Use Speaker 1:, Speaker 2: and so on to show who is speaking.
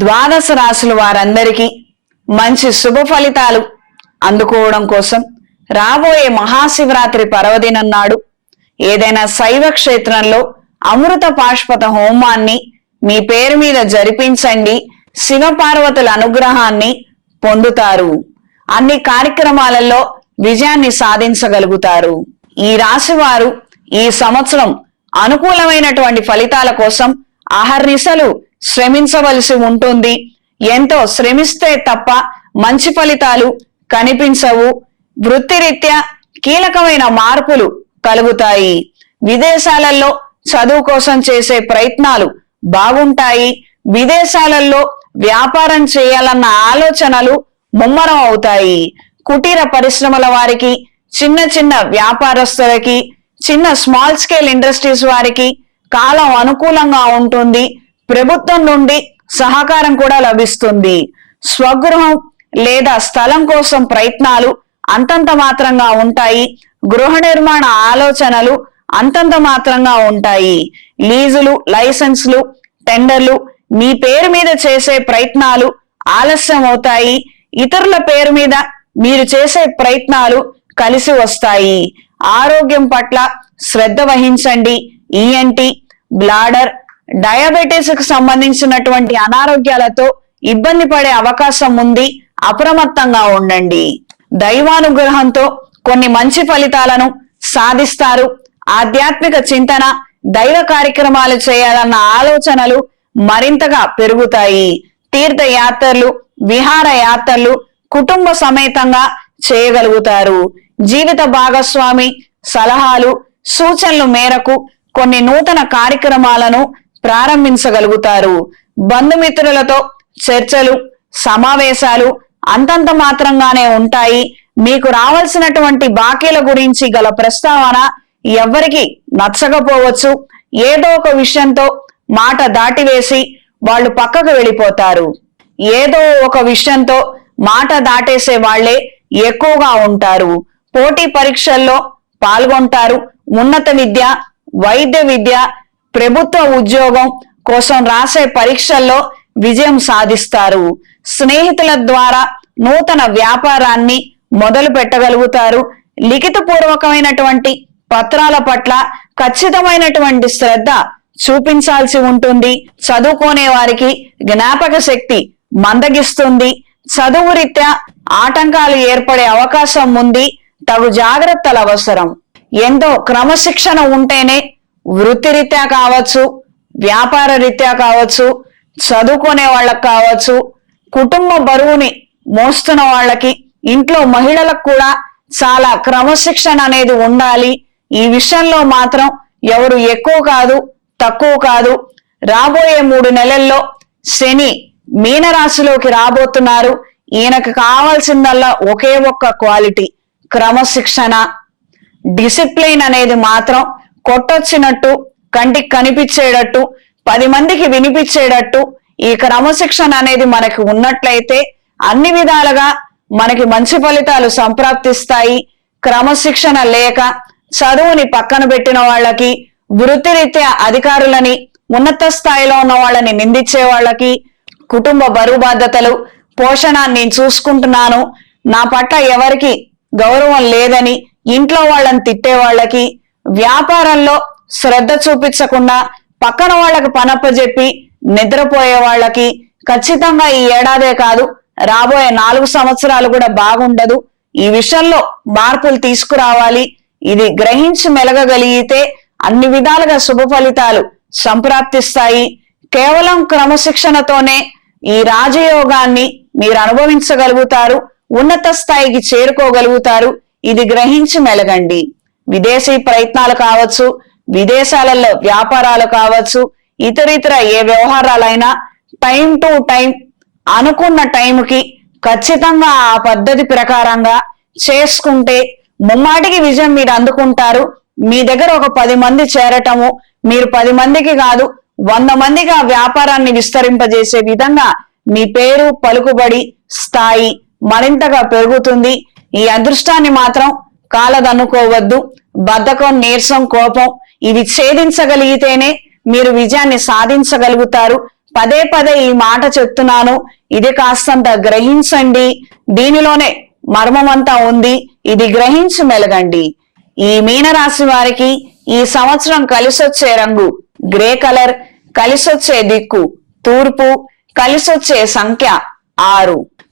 Speaker 1: ద్వాదశ రాశుల వారందరికీ మంచి శుభ ఫలితాలు అందుకోవడం కోసం రాబోయే మహాశివరాత్రి పర్వదినం నాడు ఏదైనా శైవ క్షేత్రంలో అమృత పాష్పత హోమాన్ని మీ పేరు మీద జరిపించండి. శివపార్వతుల అనుగ్రహాన్ని పొందుతారు. అన్ని కార్యక్రమాలలో విజయాన్ని సాధించగలుగుతారు. ఈ రాశి వారు ఈ సంవత్సరం అనుకూలమైనటువంటి ఫలితాల కోసం అహర్నిశలు శ్రమించవలసి ఉంటుంది. ఎంతో శ్రమిస్తే తప్ప మంచి ఫలితాలు కనిపించవు. వృత్తిరీత్యా కీలకమైన మార్పులు కలుగుతాయి. విదేశాలలో చదువు కోసం చేసే ప్రయత్నాలు బాగుంటాయి. విదేశాలలో వ్యాపారం చేయాలన్న ఆలోచనలు ముమ్మరం అవుతాయి. కుటీర పరిశ్రమల వారికి చిన్న చిన్న వ్యాపారస్తులకి చిన్న స్మాల్ స్కేల్ ఇండస్ట్రీస్ వారికి కాలం అనుకూలంగా ఉంటుంది. ప్రభుత్వం నుండి సహకారం కూడా లభిస్తుంది. స్వగృహం లేదా స్థలం కోసం ప్రయత్నాలు అంతంత మాత్రంగా ఉంటాయి. గృహ నిర్మాణ ఆలోచనలు అంతంత మాత్రంగా ఉంటాయి. లీజులు లైసెన్స్లు టెండర్లు మీ పేరు మీద చేసే ప్రయత్నాలు ఆలస్యం అవుతాయి. ఇతరుల పేరు మీద మీరు చేసే ప్రయత్నాలు కలిసి వస్తాయి. ఆరోగ్యం పట్ల శ్రద్ధ వహించండి. ఈఎన్టి బ్లాడర్ డయాబెటీస్కు సంబంధించినటువంటి అనారోగ్యాలతో ఇబ్బంది పడే అవకాశం ఉంది అప్రమత్తంగా ఉండండి. దైవానుగ్రహంతో కొన్ని మంచి ఫలితాలను సాధిస్తారు. ఆధ్యాత్మిక చింతన దైవ కార్యక్రమాలు చేయాలన్న ఆలోచనలు మరింతగా పెరుగుతాయి. తీర్థయాత్రలు విహార యాత్రలు కుటుంబ సమేతంగా చేయగలుగుతారు. జీవిత భాగస్వామి సలహాలు సూచనలు మేరకు కొన్ని నూతన కార్యక్రమాలను ప్రారంభించగలుగుతారు. బంధుమిత్రులతో చర్చలు సమావేశాలు అంతంత మాత్రంగానే ఉంటాయి. మీకు రావాల్సినటువంటి బాకీల గురించి గల ప్రస్తావన ఎవ్వరికి నచ్చకపోవచ్చు. ఏదో ఒక విషయంతో మాట దాటివేసి వాళ్ళు పక్కకు వెళ్ళిపోతారు. ఏదో ఒక విషయంతో మాట దాటేసే వాళ్ళే ఎక్కువగా ఉంటారు. పోటీ పరీక్షల్లో పాల్గొంటారు. ఉన్నత విద్య వైద్య విద్య ప్రభుత్వ ఉద్యోగం కోసం రాసే పరీక్షల్లో విజయం సాధిస్తారు. స్నేహితుల ద్వారా నూతన వ్యాపారాన్ని మొదలు పెట్టగలుగుతారు. లిఖిత పూర్వకమైనటువంటి పత్రాల పట్ల ఖచ్చితమైనటువంటి శ్రద్ధ చూపించాల్సి ఉంటుంది. చదువుకునే వారికి జ్ఞాపక శక్తి మందగిస్తుంది. చదువు రీత్యా ఆటంకాలు ఏర్పడే అవకాశం ఉంది. తగు జాగ్రత్తలు అవసరం. ఎంతో క్రమశిక్షణ ఉంటేనే వృత్తిరీత్యా కావచ్చు వ్యాపార రీత్యా కావచ్చు చదువుకునే వాళ్ళకి కావచ్చు కుటుంబ బరువుని మోస్తున్న వాళ్ళకి ఇంట్లో మహిళలకు కూడా చాలా క్రమశిక్షణ అనేది ఉండాలి. ఈ విషయంలో మాత్రం ఎవరు ఎక్కువ కాదు తక్కువ కాదు. రాబోయే మూడు నెలల్లో శని మీనరాశిలోకి రాబోతున్నారు. ఈయనకు కావాల్సిందల్లా ఒకే ఒక్క క్వాలిటీ క్రమశిక్షణ. డిసిప్లిన్ అనేది మాత్రం కొట్టొచ్చినట్టు కంటికి కనిపించేటట్టు పది మందికి వినిపించేటట్టు ఈ క్రమశిక్షణ అనేది మనకి ఉన్నట్లయితే అన్ని విధాలుగా మనకి మంచి ఫలితాలు సంప్రాప్తిస్తాయి. క్రమశిక్షణ లేక చదువుని పక్కన పెట్టిన వాళ్ళకి వృత్తిరీత్యా అధికారులని ఉన్నత స్థాయిలో ఉన్న వాళ్ళని నిందించే వాళ్ళకి కుటుంబ బరువు బాధ్యతలు పోషణ నేను చూసుకుంటున్నాను. నా పట్ల ఎవరికి గౌరవం లేదని ఇంట్లో వాళ్ళని తిట్టే వాళ్ళకి వ్యాపారంలో శ్రద్ధ చూపించకుండా పక్కన వాళ్ళకి పనప్పజెప్పి నిద్రపోయే వాళ్ళకి ఖచ్చితంగా ఈ ఏడాదే కాదు రాబోయే నాలుగు సంవత్సరాలు కూడా బాగుండదు. ఈ విషయంలో మార్పులు తీసుకురావాలి. ఇది గ్రహించి మెలగగలిగితే అన్ని విధాలుగా శుభ ఫలితాలు సంప్రాప్తిస్తాయి. కేవలం క్రమశిక్షణతోనే ఈ రాజయోగాన్ని మీరు అనుభవించగలుగుతారు ఉన్నత స్థాయికి చేరుకోగలుగుతారు. ఇది గ్రహించి మెలగండి. విదేశీ ప్రయత్నాలు కావచ్చు విదేశాలలో వ్యాపారాలు కావచ్చు ఇతరితర ఏ వ్యవహారాలైనా టైం టు టైం అనుకున్న టైంకి ఖచ్చితంగా ఆ పద్ధతి ప్రకారంగా చేసుకుంటే ముమ్మాటికి విజయం మీరు అందుకుంటారు. మీ దగ్గర ఒక పది మంది చేరటము మీరు పది మందికి కాదు వంద మందికి ఆ వ్యాపారాన్ని విస్తరింపజేసే విధంగా మీ పేరు పలుకుబడి స్థాయి మరింతగా పెరుగుతుంది. ఈ అదృష్టాన్ని మాత్రం కాలదనుకోవద్దు. బద్ధకం నీరసం కోపం ఇవి ఛేదించగలిగితేనే మీరు విజయాన్ని సాధించగలుగుతారు. పదే పదే ఈ మాట చెప్తున్నాను. ఇది కాస్తంత గ్రహించండి. దీనిలోనే మర్మమంతా ఉంది. ఇది గ్రహించి మెలగండి. ఈ మీనరాశి వారికి ఈ సంవత్సరం కలిసొచ్చే రంగు గ్రే కలర్ కలిసొచ్చే దిక్కు తూర్పు కలిసొచ్చే సంఖ్య ఆరు.